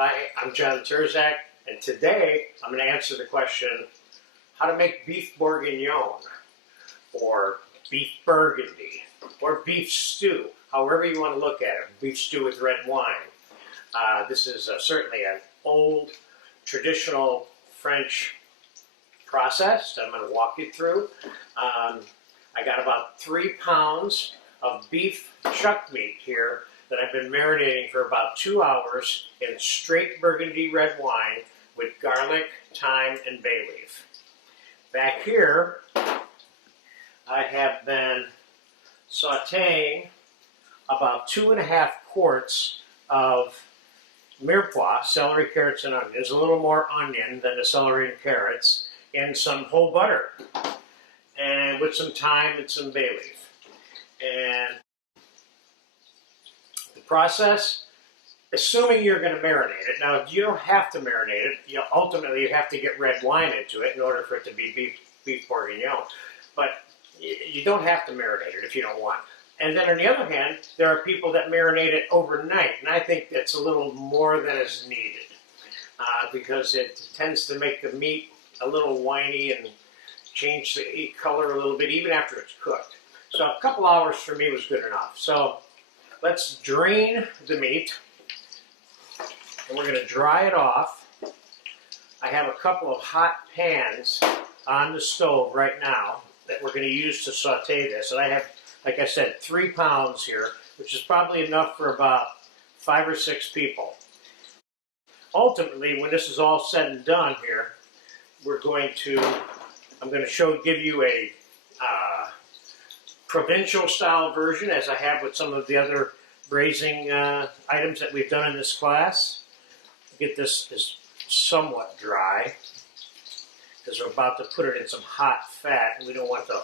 Hi, I'm John Terzak, and today I'm going to answer the question, how to make beef bourguignon, or beef burgundy, or beef stew, however you want to look at it, beef stew with red wine. This is certainly an old, traditional French process that I'm going to walk you through. I got about 3 pounds of beef chuck meat here that I've been marinating for about 2 hours in straight Burgundy red wine with garlic, thyme, and bay leaf. Back here, I have been sauteing about 2½ quarts of mirepoix, celery, carrots, and onions, a little more onion than the celery and carrots, and some whole butter, and with some thyme and some bay leaf. And the process, assuming you're going to marinate it, now you don't have to marinate it, ultimately you have to get red wine into it in order for it to be beef bourguignon, but you don't have to marinate it if you don't want. And then on the other hand, there are people that marinate it overnight, and I think that's a little more than is needed, because it tends to make the meat a little winey and change the color a little bit even after it's cooked. So a couple hours for me was good enough. So let's drain the meat, and we're going to dry it off. I have a couple of hot pans on the stove right now that we're going to use to saute this. And I have, like I said, 3 pounds here, which is probably enough for about 5 or 6 people. Ultimately, when this is all said and done here, I'm going to give you a provincial style version, as I have with some of the other braising items that we've done in this class. Get this is somewhat dry, because we're about to put it in some hot fat, and we don't want the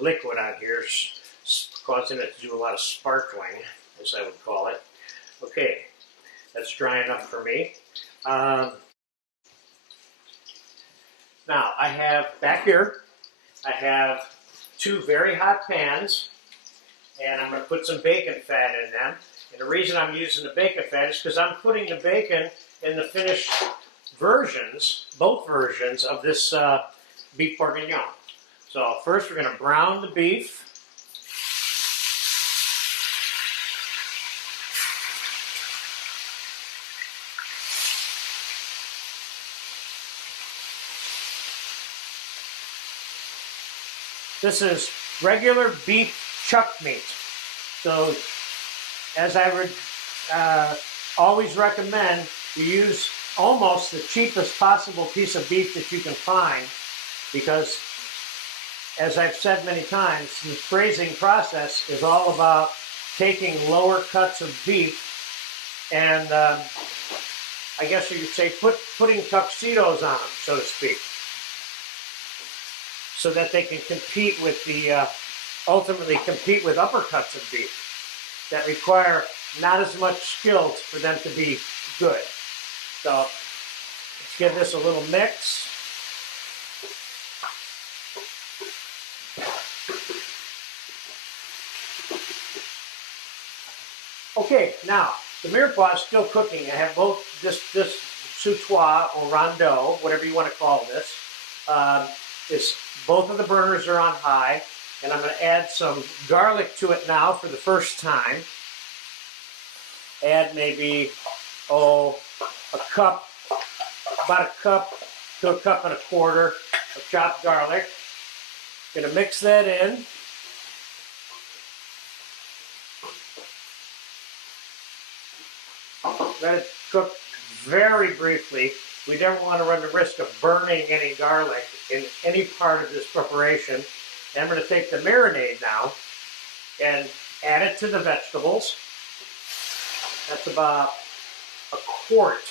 liquid on here causing it to do a lot of sparkling, as I would call it. Okay, that's dry enough for me. Now, I have, back here, I have 2 very hot pans, and I'm going to put some bacon fat in them. And the reason I'm using the bacon fat is because I'm putting the bacon in the finished versions, both versions of this beef bourguignon. So first we're going to brown the beef. This is regular beef chuck meat. So, as I would always recommend, you use almost the cheapest possible piece of beef that you can find, because, as I've said many times, the braising process is all about taking lower cuts of beef and, I guess you could say, putting tuxedos on them, so to speak, so that they can compete with ultimately compete with upper cuts of beef that require not as much skill for them to be good. So let's give this a little mix. Okay, now the mirepoix is still cooking. I have both this sautoir or rondeau, whatever you want to call this. Both of the burners are on high, and I'm going to add some garlic to it now for the first time. Add maybe, about a cup to a cup and a quarter of chopped garlic. Going to mix that in. Let it cook very briefly. We don't want to run the risk of burning any garlic in any part of this preparation. And I'm going to take the marinade now and add it to the vegetables. That's about a quart,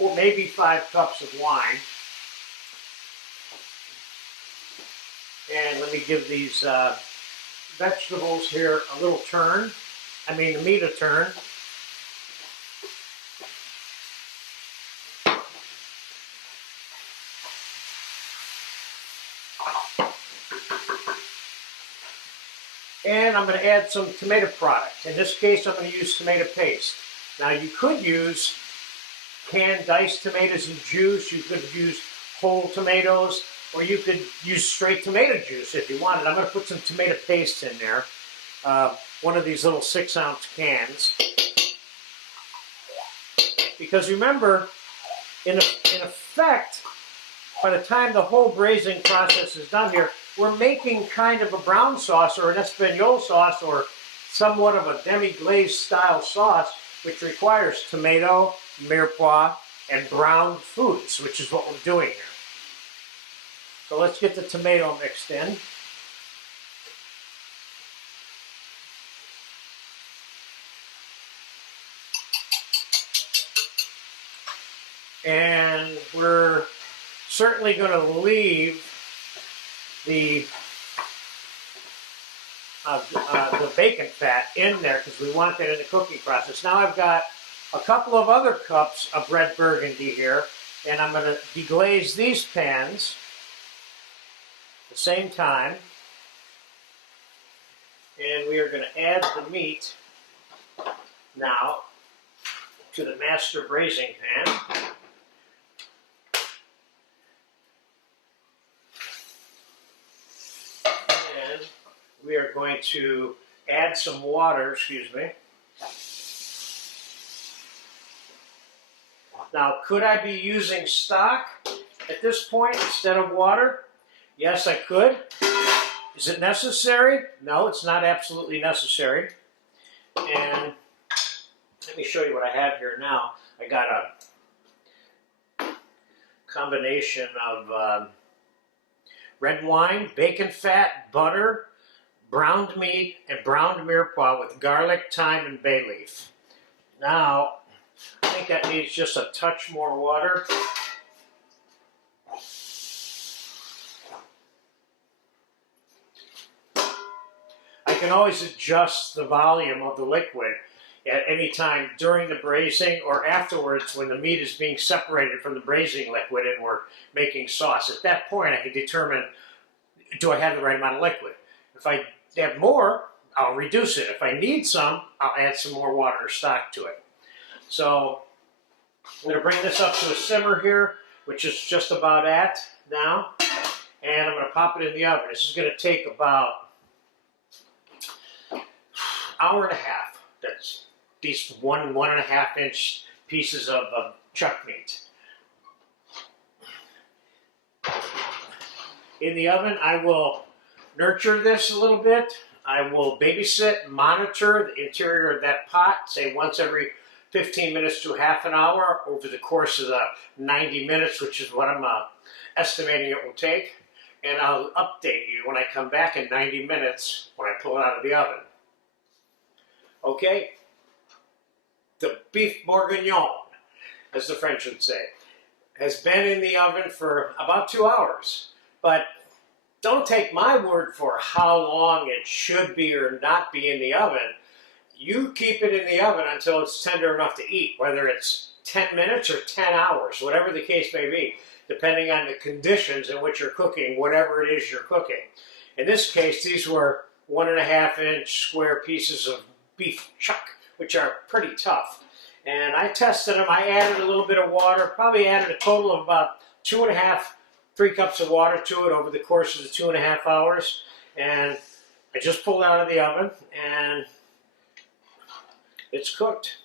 maybe 5 cups of wine. And let me give these vegetables here a little turn. The meat a turn. And I'm going to add some tomato product. In this case, I'm going to use tomato paste. Now, you could use canned diced tomatoes and juice. You could use whole tomatoes, or you could use straight tomato juice if you wanted. I'm going to put some tomato paste in there. One of these little 6-ounce cans. Because remember, in effect, by the time the whole braising process is done here, we're making kind of a brown sauce or an Espanol sauce or somewhat of a demi-glaze style sauce, which requires tomato, mirepoix, and browned foods, which is what we're doing here. So let's get the tomato mixed in. And we're certainly going to leave the bacon fat in there because we want that in the cooking process. Now I've got a couple of other cups of red Burgundy here, and I'm going to deglaze these pans at the same time. And we are going to add the meat now to the master braising pan. We are going to add some water, excuse me. Now, could I be using stock at this point instead of water? Yes, I could. Is it necessary? No, it's not absolutely necessary. And let me show you what I have here now. I got a combination of red wine, bacon fat, butter, browned meat, and browned mirepoix with garlic, thyme, and bay leaf. Now, I think that needs just a touch more water. I can always adjust the volume of the liquid at any time during the braising or afterwards when the meat is being separated from the braising liquid and we're making sauce. At that point, I can determine, do I have the right amount of liquid? If I have more, I'll reduce it. If I need some, I'll add some more water or stock to it. So I'm going to bring this up to a simmer here, which is just about at now. And I'm going to pop it in the oven. This is going to take about an hour and a half. That's these 1.5 inch pieces of chuck meat. In the oven, I will nurture this a little bit. I will babysit, monitor the interior of that pot, say once every 15 minutes to half an hour over the course of the 90 minutes, which is what I'm estimating it will take. And I'll update you when I come back in 90 minutes when I pull it out of the oven. Okay, the beef bourguignon, as the French would say, has been in the oven for about 2 hours. But don't take my word for how long it should be or not be in the oven. You keep it in the oven until it's tender enough to eat, whether it's 10 minutes or 10 hours, whatever the case may be, depending on the conditions in which you're cooking, whatever it is you're cooking. In this case, these were 1.5 inch square pieces of beef chuck, which are pretty tough. And I tested them. I added a little bit of water, probably added a total of about 3 cups of water to it over the course of the 2.5 hours. And I just pulled out of the oven and it's cooked.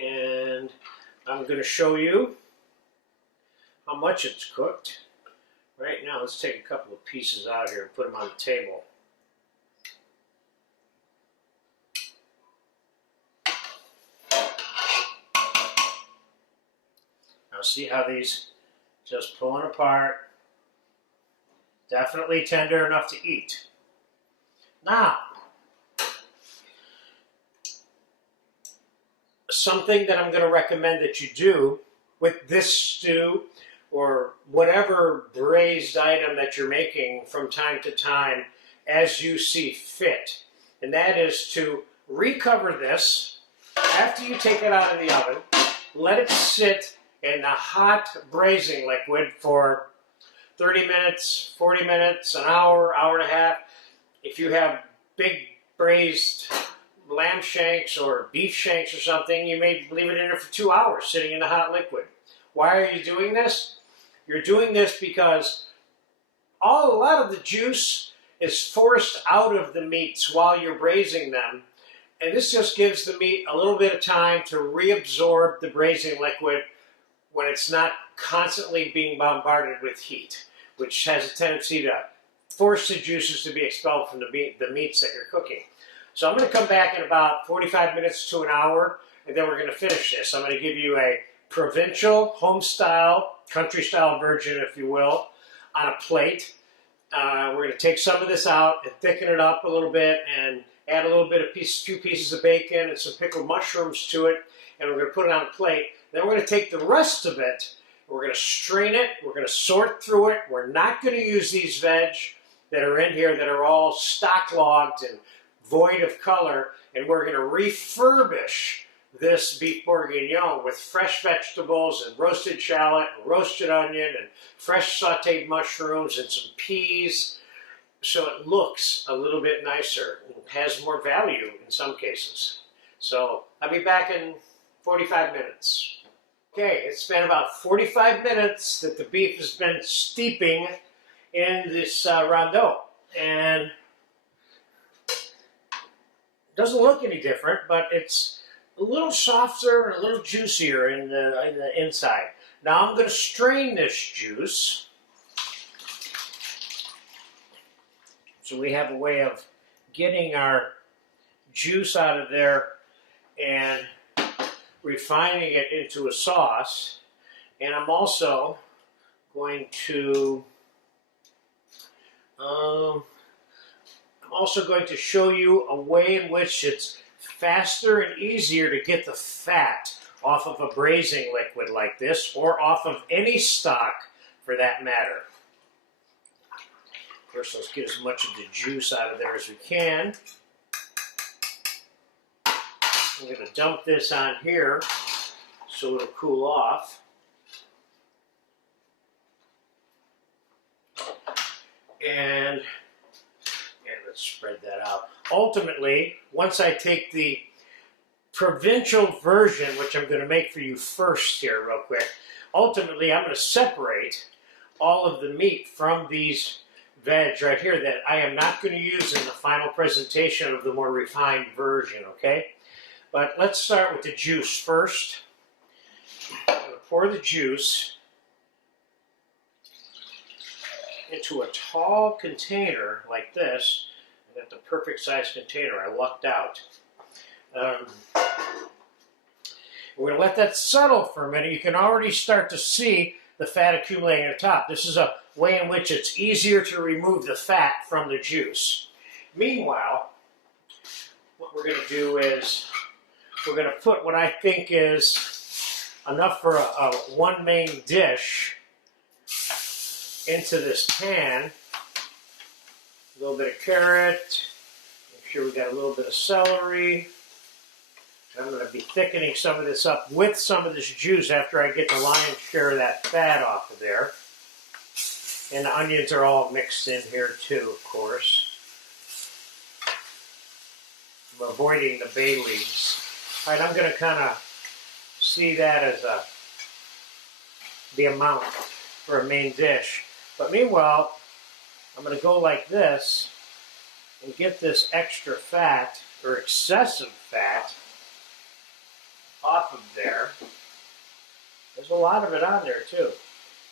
And I'm going to show you how much it's cooked. Right now, let's take a couple of pieces out here and put them on the table. Now see how these just pulling apart. Definitely tender enough to eat. Now, something that I'm going to recommend that you do with this stew or whatever braised item that you're making from time to time as you see fit. And that is to recover this after you take it out of the oven, let it sit in the hot braising liquid for 30 minutes, 40 minutes, an hour, hour and a half. If you have big braised lamb shanks or beef shanks or something, you may leave it in there for 2 hours sitting in the hot liquid. Why are you doing this? You're doing this because a lot of the juice is forced out of the meats while you're braising them. And this just gives the meat a little bit of time to reabsorb the braising liquid when it's not constantly being bombarded with heat, which has a tendency to force the juices to be expelled from the meats that you're cooking. So I'm going to come back in about 45 minutes to an hour, and then we're going to finish this. I'm going to give you a provincial, home-style, country-style version, if you will, on a plate. We're going to take some of this out and thicken it up a little bit and add a little bit of few pieces of bacon and some pickled mushrooms to it, and we're going to put it on a plate. Then we're going to take the rest of it, we're going to strain it, we're going to sort through it. We're not going to use these veg that are in here that are all stock-logged and void of color, and we're going to refurbish this beef bourguignon with fresh vegetables and roasted shallot and roasted onion and fresh sauteed mushrooms and some peas, so it looks a little bit nicer and has more value in some cases. So I'll be back in 45 minutes. Okay, it's been about 45 minutes that the beef has been steeping in this rondeau, and it doesn't look any different, but it's a little softer and a little juicier in the inside. Now I'm going to strain this juice, so we have a way of getting our juice out of there and refining it into a sauce. And I'm also going to show you a way in which it's faster and easier to get the fat off of a braising liquid like this, or off of any stock for that matter. First, let's get as much of the juice out of there as we can. I'm going to dump this on here so it'll cool off. And let's spread that out. Ultimately, once I take the provincial version, which I'm going to make for you first here real quick, ultimately I'm going to separate all of the meat from these veg right here that I am not going to use in the final presentation of the more refined version, okay? But let's start with the juice first. I'm going to pour the juice into a tall container like this. I got the perfect size container. I lucked out. We're going to let that settle for a minute. You can already start to see the fat accumulating at the top. This is a way in which it's easier to remove the fat from the juice. Meanwhile, what we're going to do is we're going to put what I think is enough for a one main dish into this pan. A little bit of carrot. Make sure we got a little bit of celery. I'm going to be thickening some of this up with some of this juice after I get the lion's share of that fat off of there. And the onions are all mixed in here too, of course. I'm avoiding the bay leaves. All right, I'm going to kind of see that as the amount for a main dish. But meanwhile, I'm going to go like this and get this extra fat, or excessive fat, off of there. There's a lot of it on there too.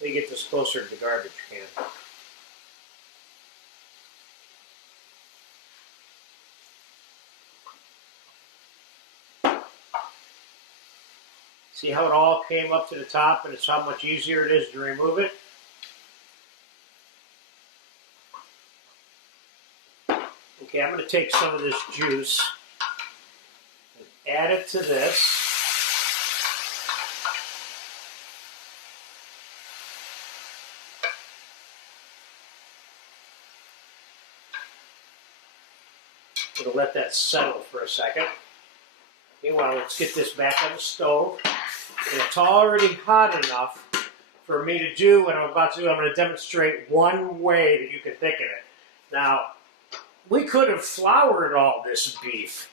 Let me get this closer to the garbage can. See how it all came up to the top, and it's how much easier it is to remove it? Okay, I'm going to take some of this juice and add it to this. I'm going to let that settle for a second. Meanwhile, let's get this back on the stove. And it's already hot enough for me to do what I'm about to do. I'm going to demonstrate one way that you can thicken it. Now, we could have floured all this beef,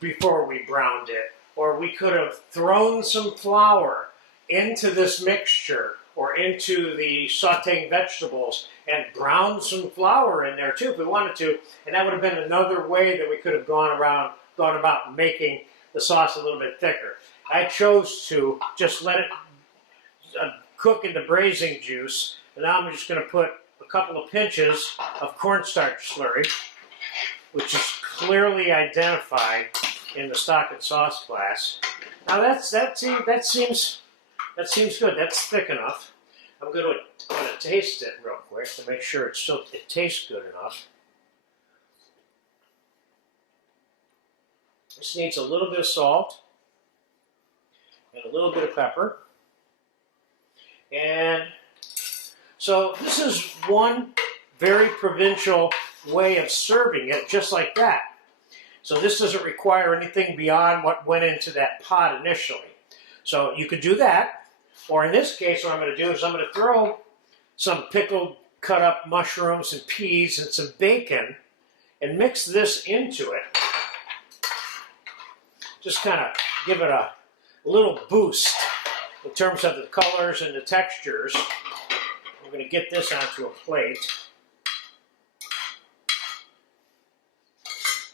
before we browned it. Or we could have thrown some flour into this mixture or into the sauteing vegetables and browned some flour in there too if we wanted to. And that would have been another way that we could have gone about making the sauce a little bit thicker. I chose to just let it cook in the braising juice. And now I'm just going to put a couple of pinches of cornstarch slurry, which is clearly identified in the stock and sauce class. Now that seems good. That's thick enough. I'm going to taste it real quick to make sure it tastes good enough. This needs a little bit of salt and a little bit of pepper. And so this is one very provincial way of serving it, just like that. So this doesn't require anything beyond what went into that pot initially. So you could do that, or in this case what I'm going to do is I'm going to throw some pickled cut up mushrooms and peas and some bacon and mix this into it. Just kind of give it a little boost in terms of the colors and the textures. I'm going to get this onto a plate.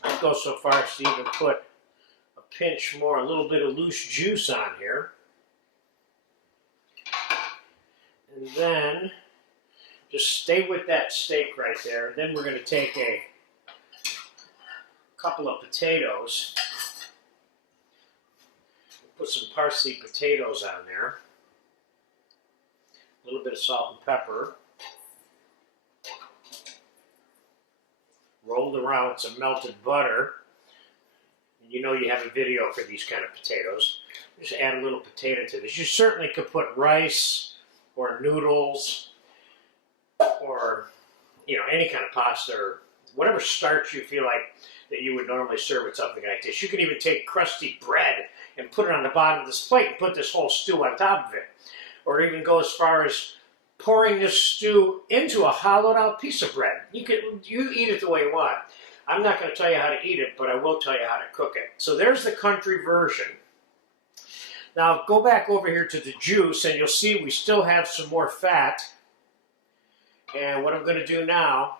I'd go so far as to even put a pinch more, a little bit of loose juice on here. And then just stay with that steak right there. And then we're going to take a couple of potatoes. Put some parsley potatoes on there. A little bit of salt and pepper. Rolled around with some melted butter. You know you have a video for these kind of potatoes. Just add a little potato to this. You certainly could put rice or noodles or any kind of pasta or whatever starch you feel like that you would normally serve with something like this. You could even take crusty bread and put it on the bottom of this plate and put this whole stew on top of it. Or even go as far as pouring this stew into a hollowed out piece of bread. You eat it the way you want. I'm not going to tell you how to eat it, but I will tell you how to cook it. So there's the country version. Now go back over here to the juice and you'll see we still have some more fat. And what I'm going to do now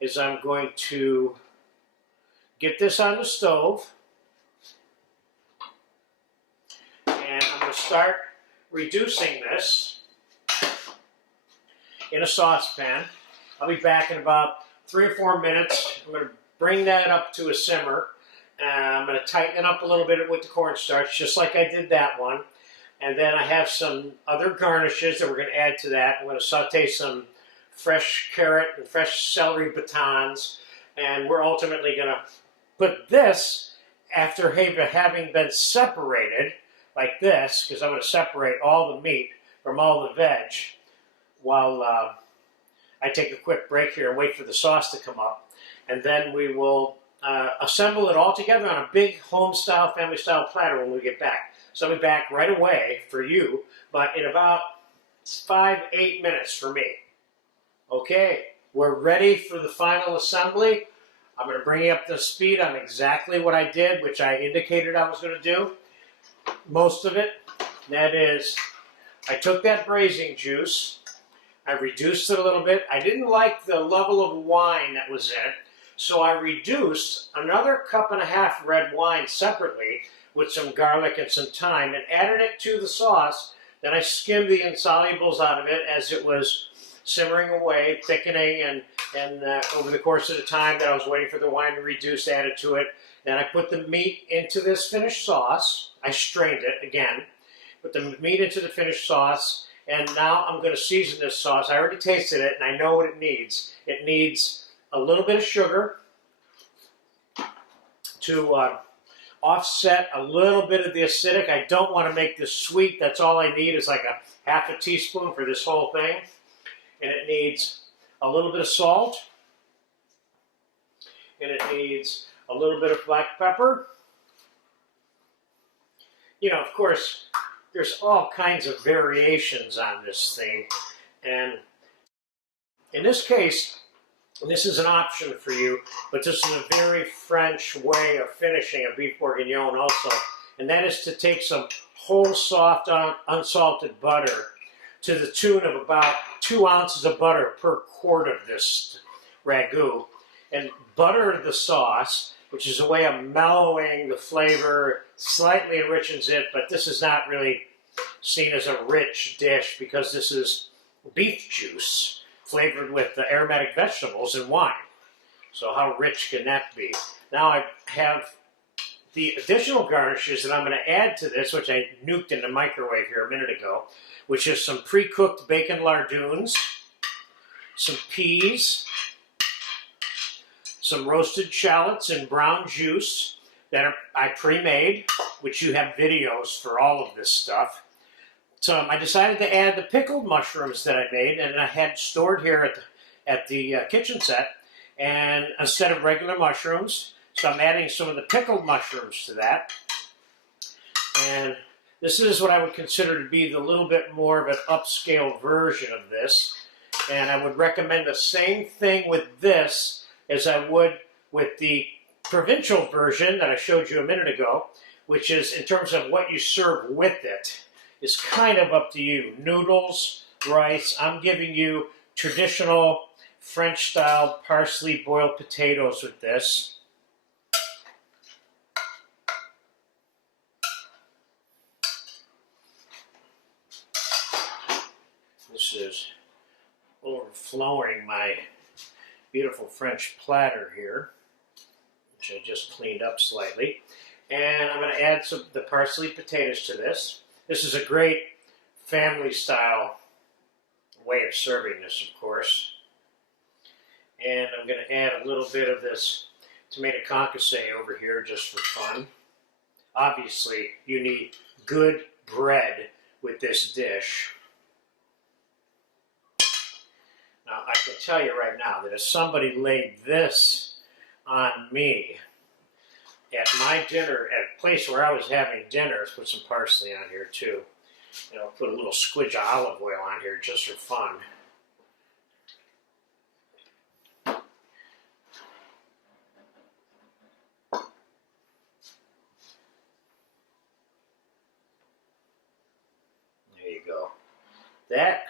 is I'm going to get this on the stove. And I'm going to start reducing this in a saucepan. I'll be back in about 3 or 4 minutes. I'm going to bring that up to a simmer. I'm going to tighten it up a little bit with the cornstarch, just like I did that one. And then I have some other garnishes that we're going to add to that. I'm going to saute some fresh carrot and fresh celery batons. And we're ultimately going to put this, after having been separated, like this, because I'm going to separate all the meat from all the veg, while I take a quick break here and wait for the sauce to come up. And then we will assemble it all together on a big home-style, family-style platter when we get back. So I'll be back right away for you, but in about 5-8 minutes for me. Okay, we're ready for the final assembly. I'm going to bring you up to speed on exactly what I did, which I indicated I was going to do. Most of it. That is, I took that braising juice, I reduced it a little bit. I didn't like the level of wine that was in it, so I reduced another 1.5 cups red wine separately with some garlic and some thyme and added it to the sauce. Then I skimmed the insolubles out of it as it was simmering away, thickening, and over the course of the time that I was waiting for the wine to reduce, added to it. Then I put the meat into this finished sauce. I strained it again. Put the meat into the finished sauce. And now I'm going to season this sauce. I already tasted it, and I know what it needs. It needs a little bit of sugar to offset a little bit of the acidic. I don't want to make this sweet. That's all I need is like a 1/2 teaspoon for this whole thing. And it needs a little bit of salt. And it needs a little bit of black pepper. Of course, there's all kinds of variations on this thing. And in this case, And this is an option for you, but this is a very French way of finishing a beef bourguignon also. And that is to take some whole soft unsalted butter to the tune of about 2 ounces of butter per quart of this ragu, and butter the sauce, which is a way of mellowing the flavor, slightly enriches it, but this is not really seen as a rich dish because this is beef juice flavored with the aromatic vegetables and wine. So how rich can that be? Now I have the additional garnishes that I'm going to add to this, which I nuked in the microwave here a minute ago, which is some pre-cooked bacon lardoons, some peas, some roasted shallots in brown juice that I pre-made, which you have videos for all of this stuff. So I decided to add the pickled mushrooms that I made and I had stored here at the kitchen set, and instead of regular mushrooms, so I'm adding some of the pickled mushrooms to that. And this is what I would consider to be the little bit more of an upscale version of this. And I would recommend the same thing with this as I would with the provincial version that I showed you a minute ago, which is in terms of what you serve with it. Is kind of up to you. Noodles, rice. I'm giving you traditional French-style parsley boiled potatoes with this. This is overflowing my beautiful French platter here, which I just cleaned up slightly. And I'm going to add the parsley potatoes to this. This is a great family-style way of serving this, of course. And I'm going to add a little bit of this tomato concasse over here just for fun. Obviously, you need good bread with this dish. Now, I can tell you right now that if somebody laid this on me at my dinner, at a place where I was having dinner, let's put some parsley on here too. And I'll put a little squidge of olive oil on here just for fun. There you go. That,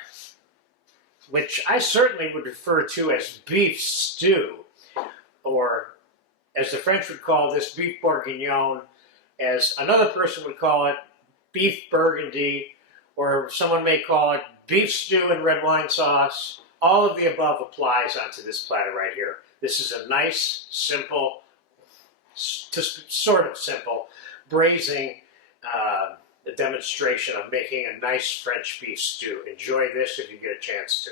which I certainly would refer to as beef stew, or as the French would call this, beef bourguignon, as another person would call it, beef burgundy, or someone may call it beef stew and red wine sauce. All of the above applies onto this platter right here. This is a nice, simple, just sort of simple, braising the demonstration of making a nice French beef stew. Enjoy this if you get a chance to.